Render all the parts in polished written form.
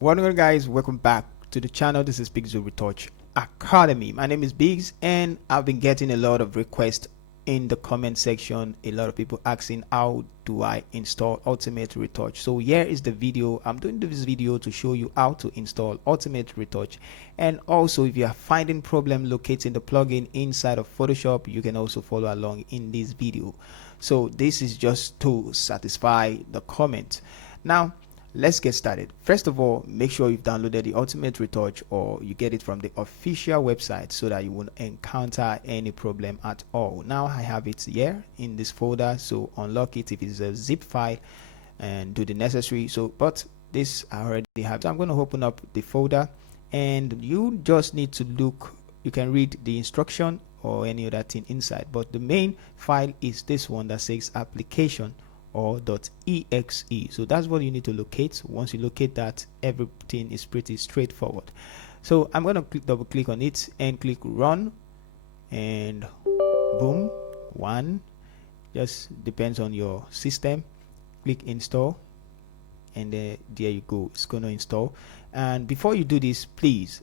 What on guys, welcome back to the channel. This is Biggs Retouch Academy. My name is Biggs and I've been getting a lot of requests in the comment section. A lot of people asking how do I install Ultimate Retouch. So here is the video. I'm doing this video to show you how to install Ultimate Retouch, and also if you are finding problem locating the plugin inside of Photoshop, you can also follow along in this video. So this is just to satisfy the comment. Now let's get started. First of all, make sure you've downloaded the Ultimate Retouch or you get it from the official website so that you won't encounter any problem at all. Now I have it here in this folder, so unlock it if it's a zip file and do the necessary. So but this I already have, so I'm going to open up the folder and you just need to look. You can read the instruction or any other thing inside, but the main file is this one that says application or .exe. So that's what you need to locate. Once you locate that, everything is pretty straightforward. So I'm going to double click on it and click run, and boom, one, just depends on your system. Click install, and there you go, it's going to install. And before you do this, please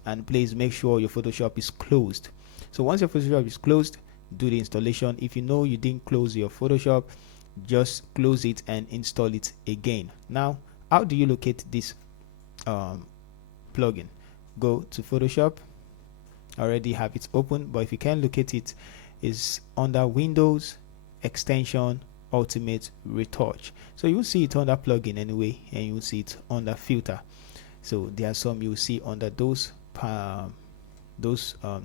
make sure your Photoshop is closed. So once your Photoshop is closed, do the installation. If you know you didn't close your Photoshop, just close it and install it again. Now how do you locate this plugin? Go to Photoshop. I already have it open, but if you can locate it, is under Windows, Extension, Ultimate Retouch. So you'll see it under plugin anyway, and you'll see it under filter. So there are some you'll see under those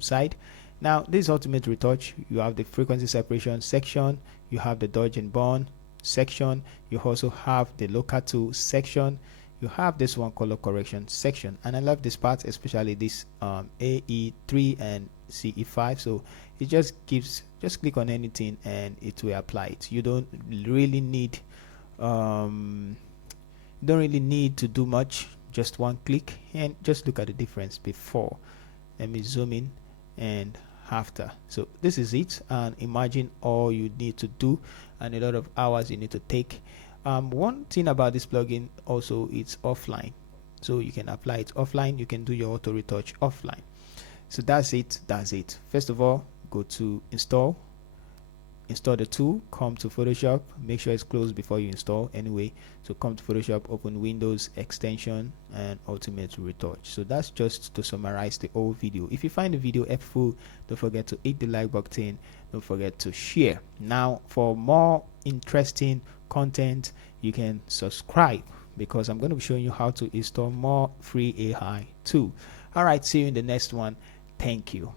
side. Now this Ultimate Retouch, you have the frequency separation section, you have the dodge and burn section, you also have the local tool section, you have this one color correction section, and I love this part, especially this AE3 and CE5. So it just click on anything and it will apply it. You don't really need to do much, just one click, and just look at the difference before. Let me zoom in and after. So this is it, and imagine all you need to do and a lot of hours you need to take. One thing about this plugin also, it's offline, so you can apply it offline. You can do your auto retouch offline. So that's it. First of all, go to install the tool, come to Photoshop, make sure it's closed before you install anyway. So come to Photoshop, open Windows, Extension, and Ultimate Retouch. So that's just to summarize the whole video. If you find the video helpful, don't forget to hit the like button, don't forget to share. Now for more interesting content, you can subscribe, because I'm going to be showing you how to install more free AI too. All right, see you in the next one. Thank you.